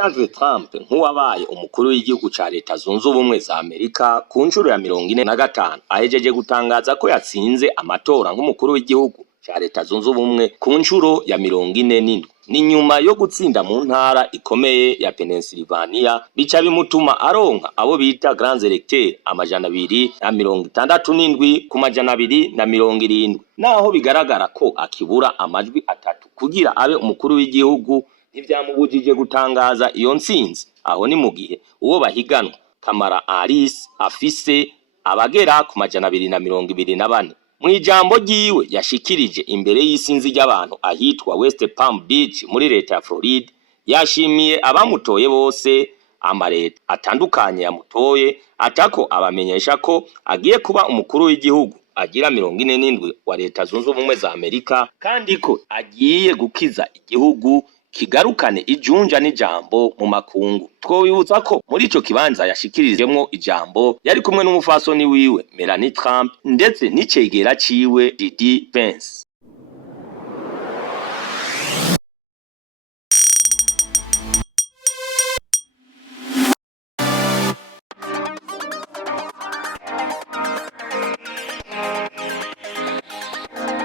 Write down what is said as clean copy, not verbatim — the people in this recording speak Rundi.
Donald Trump nk'uwabaye umukuru w'igihugu ca Leta Zunze Ubumwe za Amerika ku nshuro ya 45 ahejeje gutangaza ko yatsinze amatora nk'umukuru w'igihugu ca Leta Zunze Ubumwe ku nshuro ya 47. Ni nyuma yo gutsinda mu ntara ikomeye ya Pennsylvania bica bimutuma aronka abo bita grands electeurs 267 ku 270. Naho bigaragara ko akibura amajwi atatu kugira abe umukuru w'igihugu, ntivyamubujije gutangaza iyo ntsinzi. Aho ni mu gihe uwo bahiganwa Kamala Harris afise abagera ku 224. Mwijambo ryiwe yashikirije imbere y'isinzi ry'abantu ahitwa West Palm Beach muri leta ya Florida, yashimiye abamutoye bose, amareta atandukanye yamutoye, atako abamenyesha ko agiye kuba umukuru w'igihugu agira 47 wa Leta Zunze Ubumwe za Amerika, kandi ko agiye gukiza igihugu kigarukane ijunja n'ijambo mu makungu. Twobibutsa ko muri ico kibanza yashikirijemwo ijambo yari kumwe n'umufasoni wiwe Melania Trump ndetse n'icegera ciwe J.D. Vance.